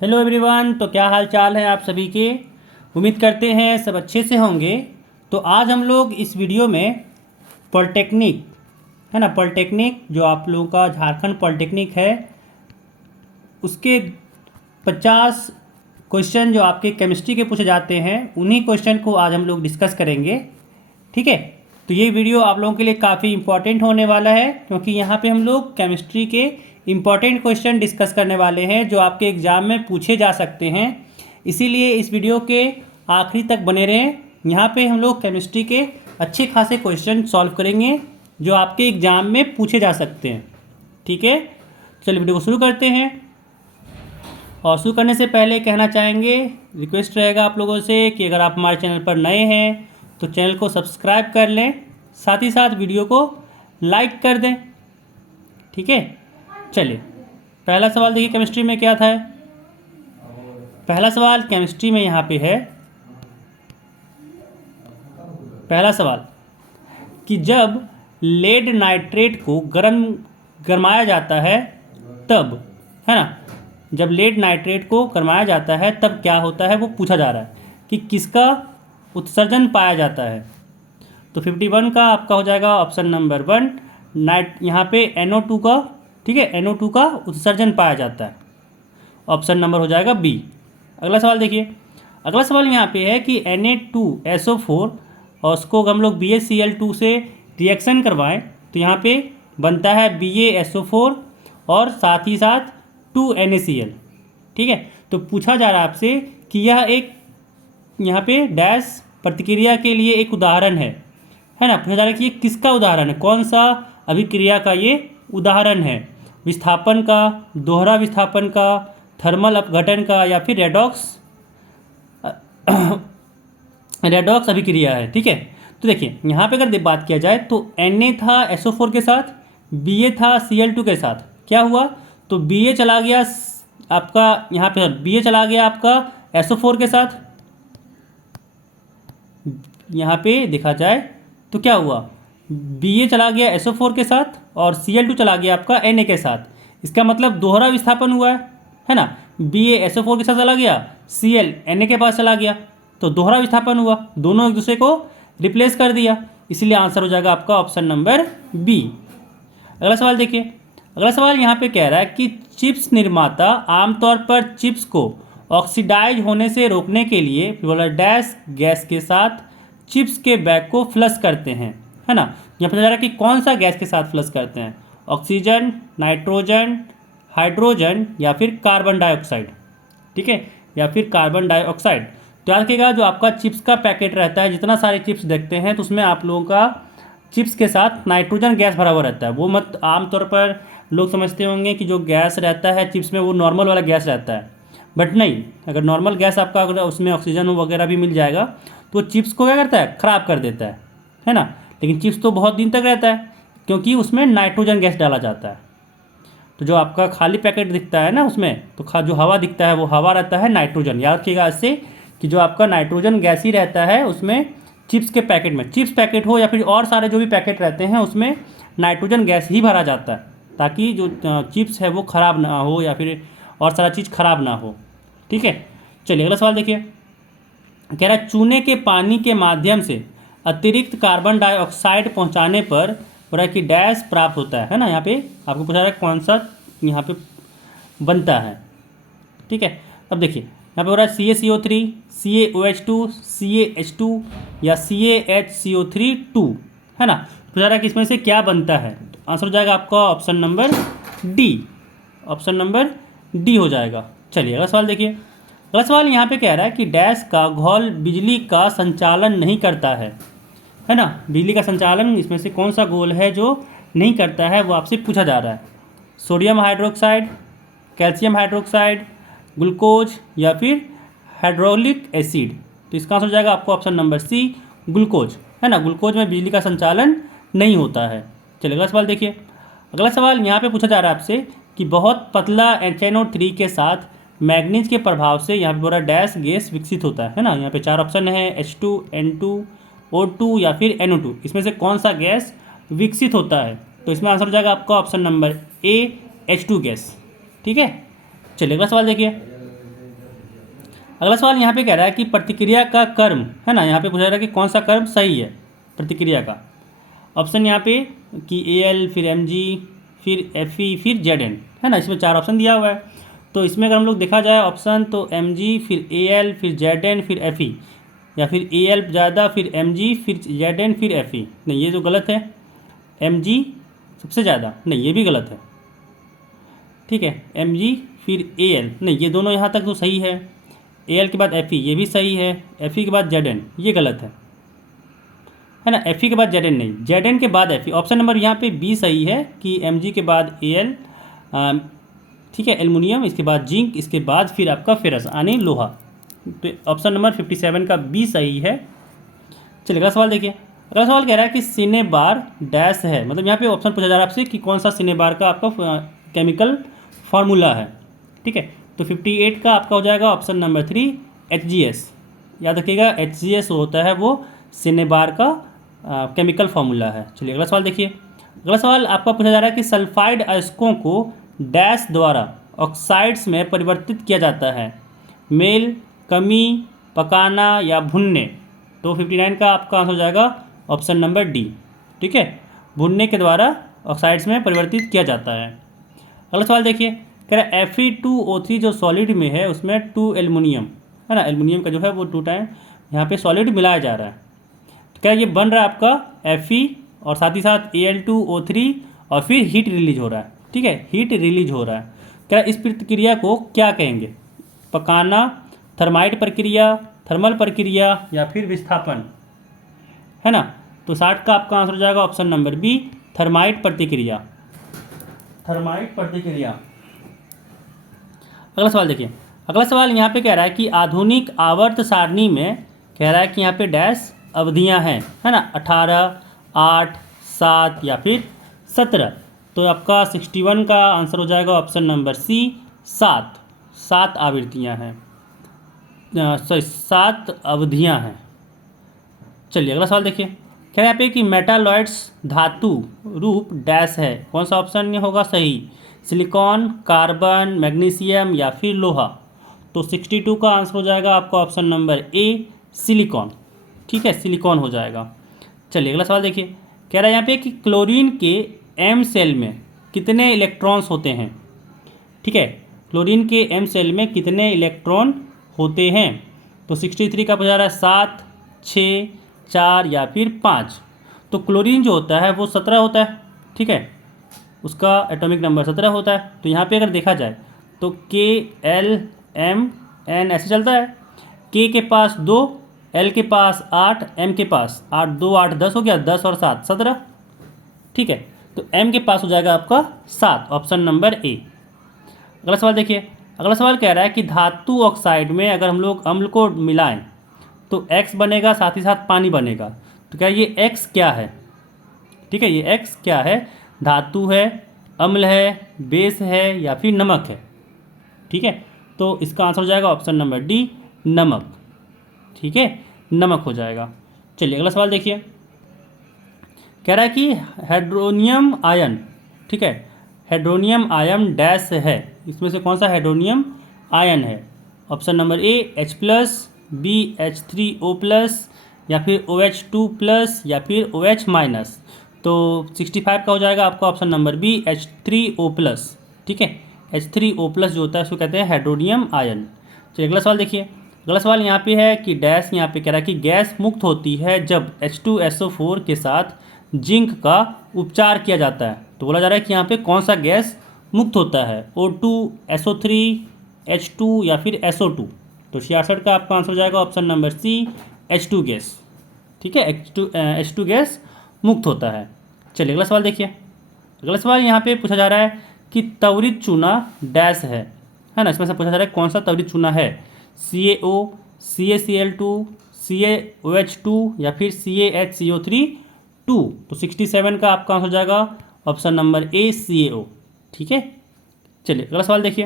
Hello everyone. तो क्या हाल चाल है आप सभी के। उम्मीद करते हैं सब अच्छे से होंगे। तो आज हम लोग इस वीडियो में पॉलिटेक्निक है ना, पॉलिटेक्निक जो आप लोगों का झारखंड पॉलिटेक्निक है उसके 50 क्वेश्चन जो आपके केमिस्ट्री के पूछे जाते हैं उन्हीं क्वेश्चन को आज हम लोग डिस्कस करेंगे। ठीक है। तो ये वीडियो आप लोगों के लिए काफ़ी इंपॉर्टेंट होने वाला है क्योंकि यहाँ पे हम लोग केमिस्ट्री के इम्पॉर्टेंट क्वेश्चन डिस्कस करने वाले हैं जो आपके एग्ज़ाम में पूछे जा सकते हैं। इसीलिए इस वीडियो के आखिरी तक बने रहें। यहाँ पे हम लोग केमिस्ट्री के अच्छे खासे क्वेश्चन सॉल्व करेंगे जो आपके एग्ज़ाम में पूछे जा सकते हैं। ठीक है, चलिए वीडियो को शुरू करते हैं। और शुरू करने से पहले कहना चाहेंगे, रिक्वेस्ट रहेगा आप लोगों से कि अगर आप हमारे चैनल पर नए हैं तो चैनल को सब्सक्राइब कर लें, साथ ही साथ वीडियो को लाइक कर दें। ठीक है, चलिए पहला सवाल देखिए केमिस्ट्री में क्या था। पहला सवाल केमिस्ट्री में यहाँ पे है, पहला सवाल कि जब लेड नाइट्रेट को गरमाया जाता है तब, है ना, जब लेड नाइट्रेट को गरमाया जाता है तब क्या होता है वो पूछा जा रहा है कि किसका उत्सर्जन पाया जाता है। तो 51 का आपका हो जाएगा ऑप्शन नंबर 1 नाइट, यहाँ पे NO2 का, ठीक है, NO2 का उत्सर्जन पाया जाता है। ऑप्शन नंबर हो जाएगा बी। अगला सवाल देखिए, अगला सवाल यहाँ पे है कि Na2SO4 और उसको हम लोग BaCl2 से रिएक्शन करवाएं तो यहाँ पे बनता है BaSO4 और साथ ही साथ 2NaCl। ठीक है, तो पूछा जा रहा है आपसे कि यह एक यहाँ पे डैश प्रतिक्रिया के लिए एक उदाहरण है ना। पूछा जा रहा है कि ये किसका उदाहरण है, कौन सा अभिक्रिया का ये उदाहरण है, विस्थापन का, दोहरा विस्थापन का, थर्मल अपघटन का या फिर रेडॉक्स अभिक्रिया है। ठीक है, तो देखिए यहाँ पे अगर बात किया जाए तो Na था SO4 के साथ, Ba था Cl2 के साथ, क्या हुआ तो Ba चला गया आपका, यहाँ पे Ba चला गया आपका SO4 के साथ। यहाँ पे देखा जाए तो क्या हुआ, Ba चला गया SO4 के साथ और Cl2 चला गया आपका Na के साथ। इसका मतलब दोहरा विस्थापन हुआ है ना। Ba SO4 के साथ चला गया, Cl Na के पास चला गया, तो दोहरा विस्थापन हुआ, दोनों एक दूसरे को रिप्लेस कर दिया। इसलिए आंसर हो जाएगा आपका ऑप्शन नंबर बी। अगला सवाल देखिए, अगला सवाल यहाँ पे कह रहा है कि चिप्स निर्माता आमतौर पर चिप्स को ऑक्सीडाइज होने से रोकने के लिए बोला डैश गैस के साथ चिप्स के बैग को फ्लश करते हैं, है ना। यहाँ पर जा रहा है कि कौन सा गैस के साथ फ्लश करते हैं, ऑक्सीजन, नाइट्रोजन, हाइड्रोजन या फिर कार्बन डाइऑक्साइड। ठीक है, या फिर कार्बन डाइऑक्साइड। तो याद रखिएगा जो आपका चिप्स का पैकेट रहता है, जितना सारे चिप्स देखते हैं तो उसमें आप लोगों का चिप्स के साथ नाइट्रोजन गैस भरा हुआ रहता है। वो मत आमतौर पर लोग समझते होंगे कि जो गैस रहता है चिप्स में वो नॉर्मल वाला गैस रहता है, बट नहीं। अगर नॉर्मल गैस आपका अगर उसमें ऑक्सीजन वगैरह भी मिल जाएगा तो चिप्स को क्या करता है, ख़राब कर देता है ना। लेकिन चिप्स तो बहुत दिन तक रहता है क्योंकि उसमें नाइट्रोजन गैस डाला जाता है। तो जो आपका खाली पैकेट दिखता है ना उसमें तो जो हवा दिखता है वो हवा रहता है नाइट्रोजन। याद रखिएगा इससे कि जो आपका नाइट्रोजन गैस ही रहता है उसमें चिप्स के पैकेट में, चिप्स पैकेट हो या फिर और सारे जो भी पैकेट रहते हैं उसमें नाइट्रोजन गैस ही भरा जाता है ताकि जो चिप्स है वो ख़राब ना हो या फिर और सारा चीज़ ख़राब ना हो। ठीक है, चलिए अगला सवाल देखिए, कह रहा है चूने के पानी के माध्यम से अतिरिक्त कार्बन डाइऑक्साइड पहुंचाने पर बोला कि डैश प्राप्त होता है ना। यहाँ पे आपको पूछा रहा है कौन सा यहाँ पे बनता है। ठीक है, अब देखिए यहाँ पे हो रहा है CaCO3, CaOH2, CaH2 या CaHCO3 है ना। पूछा रहा है कि इसमें से क्या बनता है, तो आंसर हो जाएगा आपका option number D. Option number D हो जाएगा। चलिए अगला सवाल देखिए, अगला सवाल यहाँ पे कह रहा है कि डैश का घोल बिजली का संचालन नहीं करता है ना। बिजली का संचालन इसमें से कौन सा घोल है जो नहीं करता है वो आपसे पूछा जा रहा है। Sodium hydroxide, calcium hydroxide, glucose या फिर हाइड्रोलिक एसिड। तो इसका आंसर हो जाएगा आपको ऑप्शन नंबर सी, ग्लूकोज, है ना। ग्लूकोज में बिजली का संचालन नहीं होता है। चलिए अगला सवाल देखिए, अगला सवाल यहाँ पे पूछा जा रहा है आपसे कि बहुत पतला HNO3 के साथ मैग्नीज के प्रभाव से यहाँ पे बोला डैश गैस विकसित होता है ना। यहाँ पे 4 ऑप्शन है, H2, N2, O2 या फिर NO2। इसमें से कौन सा गैस विकसित होता है, तो इसमें आंसर हो जाएगा आपका ऑप्शन नंबर ए, H2 गैस। ठीक है, चलिए अगला सवाल देखिए, अगला सवाल यहाँ पे कह रहा है कि प्रतिक्रिया का कर्म, है ना, यहाँ पे पूछा जा रहा है कि कौन सा कर्म सही है प्रतिक्रिया का। ऑप्शन यहाँ पे कि Al फिर Mg फिर Fe फिर Zn, है ना, इसमें 4 ऑप्शन दिया हुआ है। तो इसमें अगर हम लोग देखा जाए ऑप्शन तो Mg फिर Al फिर Zn फिर Fe, या फिर Al ज़्यादा फिर Mg फिर Zn फिर Fe, नहीं ये तो गलत है। Mg सबसे ज़्यादा, नहीं ये भी गलत है। ठीक है, Mg फिर Al, नहीं ये दोनों यहाँ तक तो सही है। Al के बाद Fe ये भी सही है। Fe के बाद Zn ये गलत है ना। Fe के बाद Zn नहीं, Zn के बाद Fe। ऑप्शन नंबर यहाँ पे बी सही है कि Mg के बाद Al, ठीक है, एल्युमिनियम, इसके बाद जिंक, इसके बाद फिर आपका फेरस यानी लोहा। तो ऑप्शन नंबर 57 का बी सही है। चलिए अगला सवाल देखिए। अगला सवाल कह रहा है कि सिनेबार डैश है, मतलब यहाँ पे ऑप्शन पूछा जा रहा है आपसे कि कौन सा सिनेबार का आपका केमिकल फार्मूला है। ठीक है, तो 58 का आपका हो जाएगा ऑप्शन नंबर 3 HGS। याद रखिएगा HGS होता है वो सिनेबार का केमिकल फार्मूला है। चलिए अगला सवाल देखिए। अगला सवाल आपका पूछा जा रहा है कि सल्फाइड अयस्कों को डैश द्वारा ऑक्साइड्स में परिवर्तित किया जाता है, मेल, कमी, पकाना या भुनने। तो 59 का आपका आंसर हो जाएगा ऑप्शन नंबर डी। ठीक है, भुनने के द्वारा ऑक्साइड्स में परिवर्तित किया जाता है। अगला सवाल देखिए, कह रहा है Fe2O3 जो सॉलिड में है उसमें 2 एल्युमिनियम, है ना, एल्युमिनियम का जो है वो 2 टाइम यहाँ पे सॉलिड मिलाया जा रहा है। तो क्या ये बन रहा है आपका Fe और साथ ही साथ Al2O3 और फिर हीट रिलीज हो रहा है। ठीक है, हीट रिलीज हो रहा है। क्या इस प्रक्रिया को क्या कहेंगे? पकाना, थर्माइट प्रक्रिया, थर्मल प्रक्रिया या फिर विस्थापन, है ना। तो 60 का आपका आंसर हो जाएगा ऑप्शन नंबर बी, थर्माइट प्रतिक्रिया। थर्माइट प्रतिक्रिया। अगला सवाल देखिए। अगला सवाल यहाँ पे कह रहा है कि आधुनिक आवर्त सारणी में कह रहा है कि यहाँ पे डैश अवधियाँ हैं, है ना, 18, 8, 7 या फिर 17। तो आपका 61 का आंसर हो जाएगा ऑप्शन नंबर सी, 7 आवृत्तियाँ हैं, सॉरी 7 अवधियाँ हैं। चलिए अगला सवाल देखिए। कह रहे हैं यहाँ पे कि मेटालॉइड्स धातु रूप डैश है, कौन सा ऑप्शन होगा सही? सिलिकॉन, कार्बन, मैग्नीशियम या फिर लोहा। तो 62 का आंसर हो जाएगा आपका ऑप्शन नंबर ए, सिलिकॉन। ठीक है, सिलिकॉन हो जाएगा। चलिए अगला सवाल देखिए। कह रहा है यहाँ पे कि क्लोरीन के एम सेल में कितने इलेक्ट्रॉन्स होते हैं? ठीक है, क्लोरीन के एम सेल में कितने इलेक्ट्रॉन होते हैं? तो 63 का पूछा रहा है 7, 6, 4 या फिर 5। तो क्लोरीन जो होता है वो 17 होता है। ठीक है, उसका एटॉमिक नंबर 17 होता है। तो यहाँ पे अगर देखा जाए तो KLMN ऐसे चलता है, के पास 2, L के पास 8, M के पास 8, 2 8 10 हो गया, 10 और 7 17। ठीक है, तो M के पास हो जाएगा आपका 7, ऑप्शन नंबर ए। अगला सवाल देखिए। अगला सवाल कह रहा है कि धातु ऑक्साइड में अगर हम लोग अम्ल को मिलाएं तो X बनेगा, साथ ही साथ पानी बनेगा। तो क्या ये X क्या है? ठीक है, ये X क्या है? धातु है, अम्ल है, बेस है या फिर नमक है। ठीक है, तो इसका आंसर हो जाएगा ऑप्शन नंबर डी, नमक। ठीक है, नमक हो जाएगा। चलिए अगला सवाल देखिए। कह रहा है कि हाइड्रोनियम आयन, ठीक है, हाइड्रोनियम आयन डैश है, इसमें से कौन सा हाइड्रोनियम आयन है? Option number A H+, B H3O+, या फिर OH2+ या फिर OH-। तो 65 का हो जाएगा आपका ऑप्शन नंबर बी, H3O+। ठीक है, H3O+ जो होता है उसको कहते हैं हाइड्रोनियम आयन। चलिए अगला सवाल देखिए। अगला सवाल यहाँ पे है कि डैश, यहाँ पे कह रहा है कि गैस मुक्त होती है जब H2SO4 के साथ जिंक का उपचार किया जाता है। तो बोला जा रहा है कि यहाँ पे कौन सा गैस मुक्त होता है? O2, SO3, H2 या फिर SO2। तो 66 का आपका आंसर हो जाएगा option number C, H2 gas. ठीक है, H2 गैस मुक्त होता है। चलिए अगला सवाल देखिए। अगला सवाल यहाँ पे पूछा जा रहा है कि त्वरित चूना डैश है ना, इसमें से पूछा जा रहा है कौन सा त्वरित चूना है? CaO, CaCl2, CaOH2 या फिर CaHCO3 2। तो 67 का आपका आंसर हो जाएगा ऑप्शन नंबर ए, CaO। ठीक है, चलिए अगला सवाल देखिए।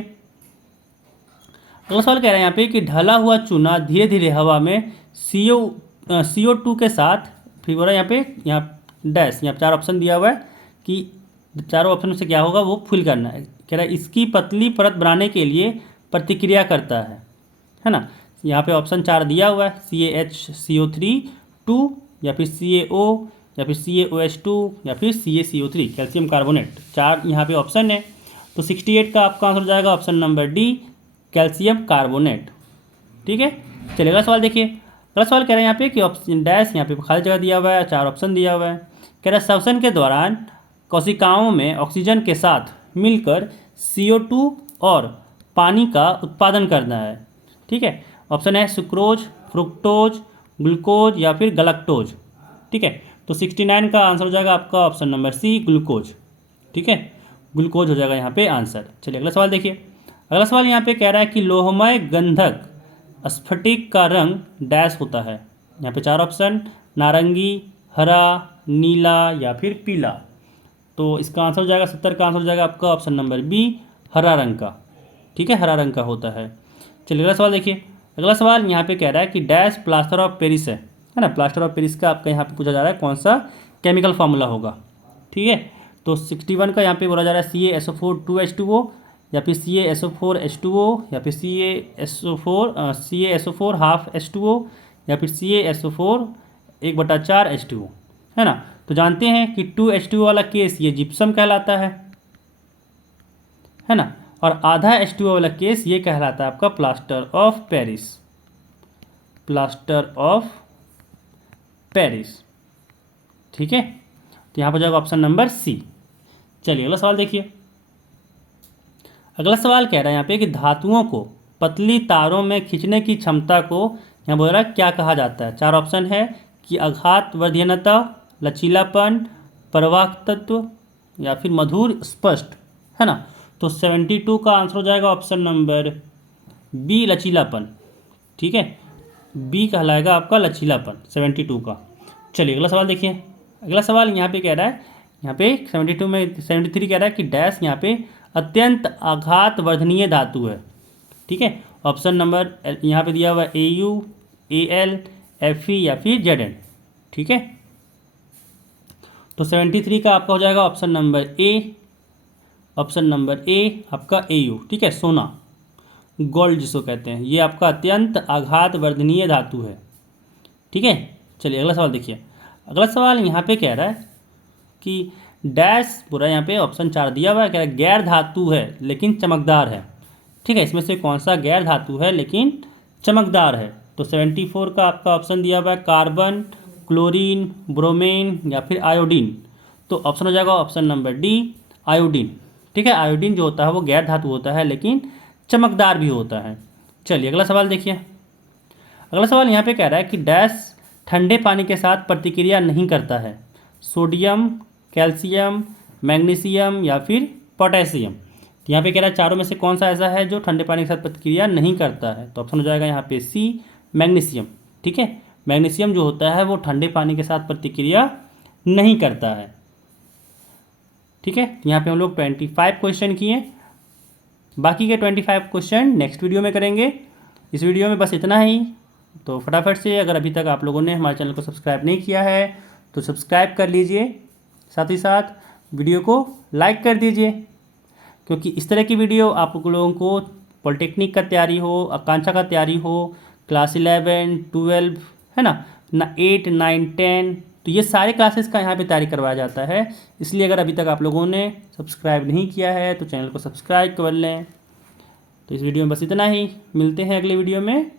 अगला सवाल कह रहा है यहाँ पे कि ढला हुआ चूना धीरे धीरे हवा में CO2 के साथ, फिर बोला यहाँ डैश, यहाँ 4 ऑप्शन दिया हुआ है कि चारों ऑप्शन में से क्या होगा वो फिल करना है। कह रहा है इसकी पतली परत बनाने के लिए प्रतिक्रिया करता है ना। यहाँ पे ऑप्शन 4 दिया हुआ है, CaHCO3 2 या फिर CaO या फिर CaOH2 या फिर CaCO3 कैल्शियम कार्बोनेट, 4 यहाँ पे ऑप्शन है। तो 68 का आपका आंसर हो जाएगा option number D, calcium carbonate. ठीक है, चलिए अगला सवाल देखिए। अगला सवाल कह रहे हैं यहाँ पे कि ऑप्शन डैश, यहाँ पे खाली जगह दिया हुआ है, 4 ऑप्शन दिया हुआ है। कह रहा है श्वसन के दौरान कोशिकाओं में ऑक्सीजन के साथ मिलकर CO2 और पानी का उत्पादन करना है। ठीक है, ऑप्शन है सुक्रोज, फ्रुक्टोज, ग्लूकोज या फिर गलक्टोज। ठीक है, तो 69 का आंसर हो जाएगा आपका ऑप्शन नंबर सी, ग्लूकोज। ठीक है, ग्लूकोज हो जाएगा यहाँ पे आंसर। चलिए अगला सवाल देखिए। अगला सवाल यहाँ पे कह रहा है कि लोहमय गंधक स्फटिक का रंग डैश होता है। यहाँ पे 4 ऑप्शन, नारंगी, हरा, नीला या फिर पीला। तो इसका आंसर हो जाएगा 70 का आंसर हो जाएगा आपका ऑप्शन नंबर बी, हरा रंग का। ठीक है, हरा रंग का होता है। चलिए अगला सवाल देखिए। अगला सवाल यहाँ पे कह रहा है कि डैश प्लास्टर ऑफ पेरिस है ना। प्लास्टर ऑफ पेरिस का आपका यहाँ पे पूछा जा रहा है कौन सा केमिकल फार्मूला होगा। ठीक है, तो 61 का यहाँ पे बोला जा रहा है CaSO4 2H2O या फिर CaSO4H2O या फिर CaSO4 हाफ H2O या फिर CaSO4 1/4 H2O, है ना। तो जानते हैं कि 2H2O वाला केस ये जिप्सम कहलाता है ना, और आधा H2O वाला केस ये कहलाता है आपका plaster of Paris, plaster of Paris. ठीक है, तो यहाँ पर जाएगा ऑप्शन नंबर सी। चलिए अगला सवाल देखिए। अगला सवाल कह रहा है यहाँ पे कि धातुओं को पतली तारों में खींचने की क्षमता को यहाँ बोल रहा है क्या कहा जाता है। 4 ऑप्शन है कि आघात वर्धीनता, लचीलापन, प्रवाहकत्व या फिर मधुर स्पष्ट, है ना। तो 72 का आंसर हो जाएगा ऑप्शन नंबर बी, लचीलापन। ठीक है, बी कहलाएगा आपका लचीलापन 72 का। चलिए अगला सवाल देखिए। अगला सवाल यहाँ पे कह रहा है, यहाँ पे 72 में 73 कह रहा है कि डैश यहाँ पे अत्यंत आघात वर्धनीय धातु है। ठीक है, ऑप्शन नंबर यहाँ पे दिया हुआ है AU, AL, Fe या फिर Zn। ठीक है, तो 73 का आपका हो जाएगा ऑप्शन नंबर ए, ऑप्शन नंबर ए आपका AU। ठीक है, सोना, गोल्ड जिसको कहते हैं, ये आपका अत्यंत आघात वर्धनीय धातु है। ठीक है, चलिए अगला सवाल देखिए। अगला सवाल यहाँ पे कह रहा है कि डैश पूरा यहाँ पे ऑप्शन 4 दिया हुआ है, कह रहा है गैर धातु है लेकिन चमकदार है। ठीक है, इसमें से कौन सा गैर धातु है लेकिन चमकदार है। तो 74 का आपका ऑप्शन दिया हुआ है कार्बन, क्लोरीन, ब्रोमीन या फिर आयोडीन। तो ऑप्शन हो जाएगा ऑप्शन नंबर डी, आयोडीन। ठीक है, आयोडीन जो होता है वो गैर धातु होता है लेकिन चमकदार भी होता है। चलिए अगला सवाल देखिए। अगला सवाल यहाँ पे कह रहा है कि डैश ठंडे पानी के साथ प्रतिक्रिया नहीं करता है। सोडियम, कैल्शियम, मैग्नीशियम या फिर पोटेशियम। तो यहाँ पे कह रहा है चारों में से कौन सा ऐसा है जो ठंडे पानी के साथ प्रतिक्रिया नहीं करता है। तो ऑप्शन हो जाएगा यहाँ पे सी, मैग्नीशियम। ठीक है, मैग्नीशियम जो होता है वो ठंडे पानी के साथ प्रतिक्रिया नहीं करता है। ठीक है, यहाँ पे हम लोग 25 क्वेश्चन किए, बाकी के 25 क्वेश्चन नेक्स्ट वीडियो में करेंगे। इस वीडियो में बस इतना ही। तो फटाफट से अगर अभी तक आप लोगों ने हमारे चैनल को सब्सक्राइब नहीं किया है तो सब्सक्राइब कर लीजिए, साथ ही साथ वीडियो को लाइक कर दीजिए, क्योंकि इस तरह की वीडियो आप लोगों को पॉलिटेक्निक का तैयारी हो, आकांक्षा का तैयारी हो, क्लास 11, 12, है ना, 8, 9, 10, तो ये सारे क्लासेस का यहाँ पे तैयारी करवाया जाता है। इसलिए अगर अभी तक आप लोगों ने सब्सक्राइब नहीं किया है तो चैनल को सब्सक्राइब कर लें। तो इस वीडियो में बस इतना ही, मिलते हैं अगले वीडियो में।